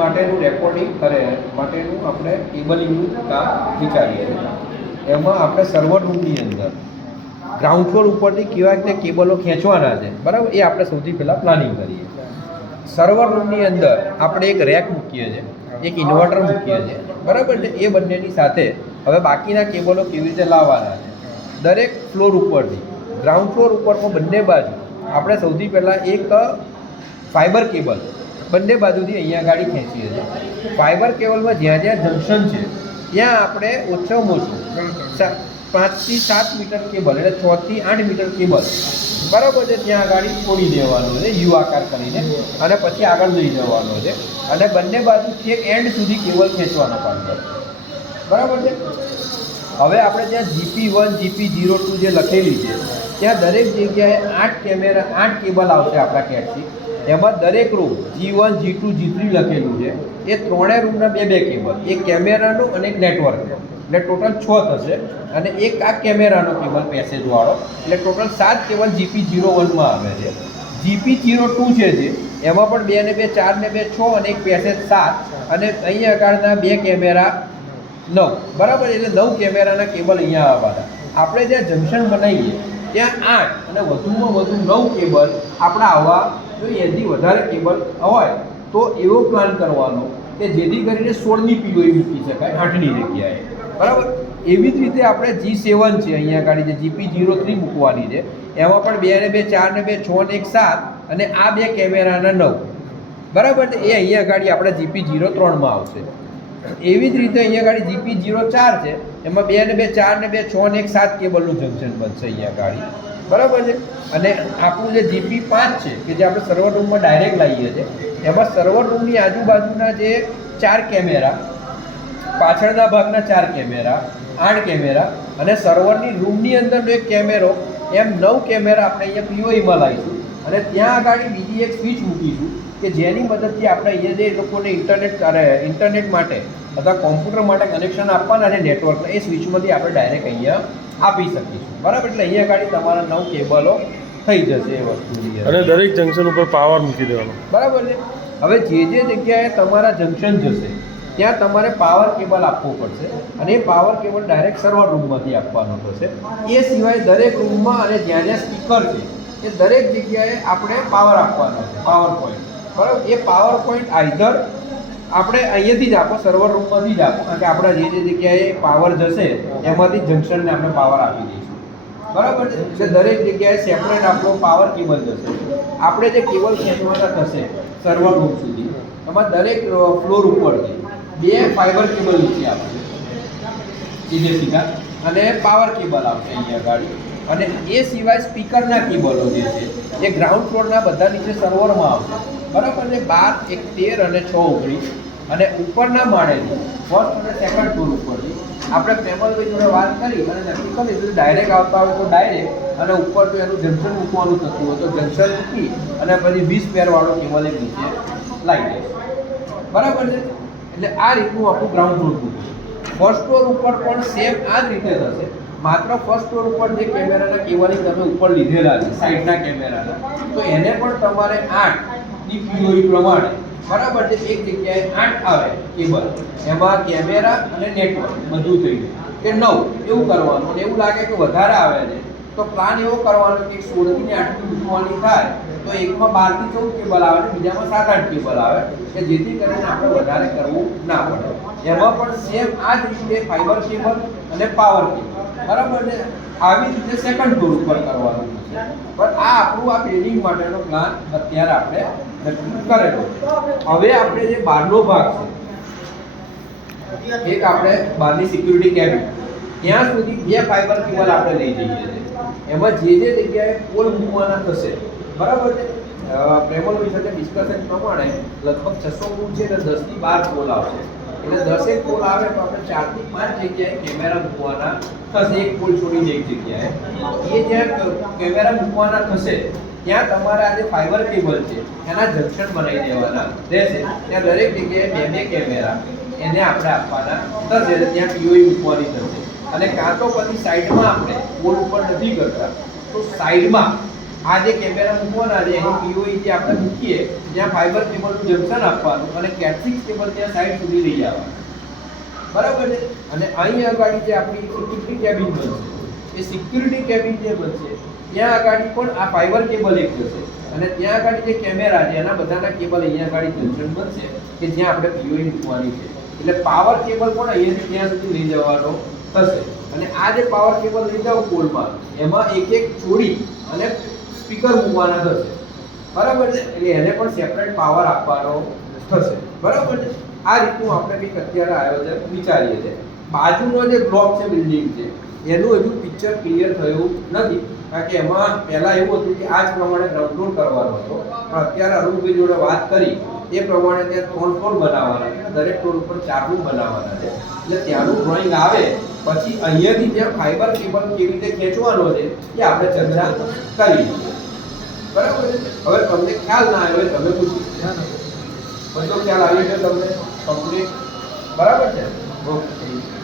માટેનું રેકોર્ડિંગ કરે માટેનું આપણે કેબલિંગનું કામ વિચારીએ છીએ. એમાં આપણે સર્વર રૂમની અંદર ગ્રાઉન્ડ ફ્લોર ઉપરથી કેવા રીતે કેબલો ખેંચવાના છે, બરાબર, એ આપણે સૌથી પહેલાં પ્લાનિંગ કરીએ. સર્વર રૂમની અંદર આપણે એક રેક મૂકીએ છીએ, એક ઇન્વર્ટર મૂકીએ છીએ, બરાબર છે. એ બંનેની સાથે હવે બાકીના કેબલો કેવી રીતે લાવવાના છે, દરેક ફ્લોર ઉપરથી ગ્રાઉન્ડ ફ્લોર ઉપરમાં બંને બાજુ આપણે સૌથી પહેલાં એક ફાઇબર કેબલ બંને બાજુથી અહીંયા ગાડી ખેંચીએ છીએ. ફાઇબર કેબલમાં જ્યાં જ્યાં જંકશન છે ત્યાં આપણે ઓછામાં ઓછું 5 થી 7 મીટર કેબલ એટલે 6 થી 8 મીટર કેબલ, બરાબર છે, ત્યાં ગાડી છોડી દેવાનો છે યુ આકાર કરીને, અને પછી આગળ લઈ જવાનો છે, અને બંને બાજુ છેક એન્ડ સુધી કેબલ ખેંચવાનો કામ કરે, બરાબર છે. હવે આપણે ત્યાં GP1 GP02 જે લખેલી છે ત્યાં દરેક જગ્યાએ 8 કેબલ આવશે આપણા કેટથી. એમાં દરેક રૂમ G1 G2 G3 લખેલું છે, એ ત્રણેય રૂમના બે કેબલ, એક કેમેરાનું અને એક નેટવર્કનું, એટલે ટોટલ 6 થશે, અને એક આ કેમેરાનો કેબલ પેસેજવાળો, એટલે ટોટલ 7 કેબલ GP01માં આવે છે. GP02 છે જે એમાં પણ 2 ને 2 4 ને 2 6 અને એક પેસેજ 7, અને અહીં આગળના 2 કેમેરા 9, બરાબર, એટલે 9 કેમેરાના કેબલ અહીંયા આવવાના. આપણે જ્યાં જંકશન બનાવીએ ત્યાં 8 અને વધુમાં વધુ 9 કેબલ આપણા આવવા જોઈએ. એથી વધારે કેબલ હોય તો એવો પ્લાન કરવાનો કે જેથી કરીને 16ની POE મૂકી શકાય 8ની જગ્યાએ, બરાબર. એવી જ રીતે આપણે G7 છે અહીંયા ગાડી જે GP03 મૂકવાની છે, એમાં પણ 2 ને 2 4 ને 2 6 ને 1 7, અને આ 2 કેમેરાના 9, બરાબર છે. એ અહીંયા ગાડી આપણે GP03માં આવશે. એવી જ રીતે અહીંયા ગાડી GP04 છે, એમાં 2 ને 2 4 ને 2 6 ને 1 7 કેબલનું જંકશન બનશે અહીંયા ગાડી, બરાબર છે. અને આપણું જે GP5 છે કે જે આપણે સર્વર રૂમમાં ડાયરેક્ટ લાવીએ છીએ, એમાં સર્વર રૂમની આજુબાજુના જે 4 કેમેરા, પાછળના ભાગના 4 કેમેરા, 8 કેમેરા, અને સર્વરની રૂમની અંદરનો એક કેમેરો, એમ 9 કેમેરા આપણે અહીંયા POEમાં લાવીશું. અને ત્યાં આગળ બીજી એક સ્વિચ મૂકીશું કે જેની મદદથી આપણે અહીંયા જે લોકોને ઇન્ટરનેટ માટે અથવા કોમ્પ્યુટર માટે કનેક્શન આપવાના છે નેટવર્કના, એ સ્વિચમાંથી આપણે ડાયરેક્ટ અહીંયા આપી શકીશું, બરાબર. એટલે અહીંયા આગળ તમારા 9 કેબલો થઈ જશે એ વસ્તુની, અને દરેક જંકશન ઉપર પાવર મૂકી દેવાનો, બરાબર છે. હવે જે જગ્યાએ તમારા જંકશન જશે ત્યાં તમારે પાવર કેબલ આપવો પડશે, અને એ પાવર કેબલ ડાયરેક્ટ સર્વર રૂમમાંથી આપવાનો થશે. એ સિવાય દરેક રૂમમાં અને જ્યાં જ્યાં સ્પીકર છે એ દરેક જગ્યાએ આપણે પાવર આપવાનો છે, પાવર પોઈન્ટ, બરાબર. એ પાવર પોઈન્ટ આઈધર આપણે અહીંયાથી જ આપો, સર્વર રૂમમાંથી જ આપો, કારણ કે આપણા જે જગ્યાએ પાવર જશે એમાંથી જંકશનને આપણે પાવર આપી દઈશું, બરાબર છે. એટલે દરેક જગ્યાએ સેપરેટ આપણો પાવર કેબલ જશે. આપણે જે કેબલ ખેંચવાના થશે સર્વર રૂમ સુધી, એમાં દરેક ફ્લોર ઉપરથી 2 ફાઇબર કેબલ નીચે આવશે સીધા, અને પાવર કેબલ આવશે અહીંયા ગાડી. અને એ સિવાય સ્પીકરના કેબલો જે છે એ ગ્રાઉન્ડ ફ્લોરના બધા નીચે સર્વરમાં આવશે, બરાબર છે. 12 1 13 અને 6 19, અને ઉપરના માળેથી ફર્સ્ટ અને સેકન્ડ ફ્લોર ઉપરથી આપણે પેમલભાઈ જોડે વાત કરી અને નક્કી કરી દીધું ડાયરેક્ટ આવતા હોય તો ડાયરેક્ટ, અને ઉપર તો એનું જંકશન મૂકવાનું થતું હોય તો જંકશન મૂકી અને પછી 20 પેરવાળો કેબલ એક નીચે લાવી દેશે, બરાબર છે. એટલે આ રીતનું આપણું ગ્રાઉન્ડ ફ્લોર મૂકવું. ફર્સ્ટ ફ્લોર ઉપર પણ સેમ આ જ રીતે થશે, માત્ર ફર્સ્ટ ફ્લોર ઉપર જે કેમેરાના કેબલિંગ તમે ઉપર લીધેલા છે સાઈડના કેમેરાના, તો એને પણ તમારે 8ની POE પ્રમાણે, બરાબર છે, એક જગ્યાએ 8 આવે કેબલ, એમાં કેમેરા અને નેટવર્ક બધું થઈ ગયું કે 9 એવું કરવાનું. અને એવું લાગે કે વધારે આવે છે તો પ્લાન એવો કરવાનો કે 16 થી 8 મૂકવાની થાય તો એકમાં 12 થી 14 કેબલ આવે, બીજામાં 7-8 કેબલ આવે, કે જેથી કરીને આપણે વધારે કરવું ના પડે. એમાં પણ સેમ આ જ રીતે ફાઇબર કેબલ અને પાવર કેબલ, બરાબર છે, આવી રીતે સેકન્ડ ફ્લોર ઉપર કરવાનું છે. પણ આ આપણું આ બિલ્ડિંગ માટેનો પ્લાન અત્યારે આપણે નક્કી કરેલો. હવે આપણે જે બહારનો ભાગ છે, એક આપણે બહારની સિક્યુરિટી કેબિન, ત્યાં સુધી 2 ફાઇબર કેબલ આપણે લઈ જઈએ છીએ. એમાં જે જગ્યાએ પોલ મૂકવાના થશે, બરાબર છે, પ્રેમલભાઈ સાથે ડિસ્કશન પ્રમાણે લગભગ 600 પોલ છે એટલે 10 થી 12 પોલ આવશે. એટલે 10 પોલ આવે તો આપણે 4 થી 5 જગ્યાએ કેમેરા મૂકવાના થશે, એક પોલ છોડીને એક જગ્યાએ. એ જ્યાં કેમેરા મૂકવાના થશે ત્યાં તમારે આ જે ફાઇબર કેબલ છે એના જંકશન બનાવી દેવાના રહેશે. ત્યાં દરેક જગ્યાએ 2 કેમેરા એને આપણે આપવાના થશે, એટલે ત્યાં POE મૂકવાની થશે. અને કાં તો પછી સાઈડમાં આપણે પોલ ઉપર નથી કરતા તો સાઈડમાં આ જે કેમેરા મૂકવાના છે એની પીઓઈ જે આપણે મૂકીએ ત્યાં ફાઈબર કેબલનું જંકશન આપવાનું અને કેટ6 કેબલ ત્યાં સાઈડ સુધી લઈ આવવાનું. બરાબર છે. અને અહીં આગળ જે આપણી સિક્યુરિટી કેબિન બનશે એ સિક્યુરિટી કેબિન જે બનશે ત્યાં આગળ પણ આ ફાઈબર કેબલ એક જશે અને ત્યાં આગળ જે કેમેરા છે એના બધાના કેબલ અહીંયા આગળ જંકશન બનશે કે જ્યાં આપણે પીઓઈ મૂકવાની છે. એટલે પાવર કેબલ પણ અહીંયાથી ત્યાં સુધી લઈ જવાનો થશે. અને આ જે પાવર કેબલ લઈ જાવ પોલમાં એમાં એક એક જોડી અને સ્પીકર મૂકવાના થશે. બરાબર છે. એટલે એને પણ સેપરેટ પાવર આપવાનો થશે. બરાબર છે. આ રીતનું આપણે કંઈક અત્યારે આયોજન વિચારીએ છીએ. બાજુનો જે બ્લોક છે બિલ્ડિંગ છે એનું હજુ પિક્ચર ક્લિયર થયું નથી કારણ કે એમાં પહેલા એવું હતું કે આ જ પ્રમાણે ગ્રાઉન્ડ ફ્લોર કરવાનો હતો પણ અત્યારે અરુણભાઈ જોડે વાત કરી એ પ્રમાણે ત્યાં 3 ફ્લોર બનાવવાના છે. દરેક ફ્લોર ઉપર 4 રૂમ બનાવવાના છે. એટલે ત્યાંનું ડ્રોઈંગ આવે પછી અહીંયાથી ત્યાં ફાઈબર કેબલ કેવી રીતે ખેંચવાનો છે એ આપણે ચર્ચા કરી. બરાબર છે. હવે તમને ખ્યાલ ના આવ્યો તમે પૂછી બધો ખ્યાલ આવી ગયો તમને કમ્પ્લીટ. બરાબર છે. ઓકે.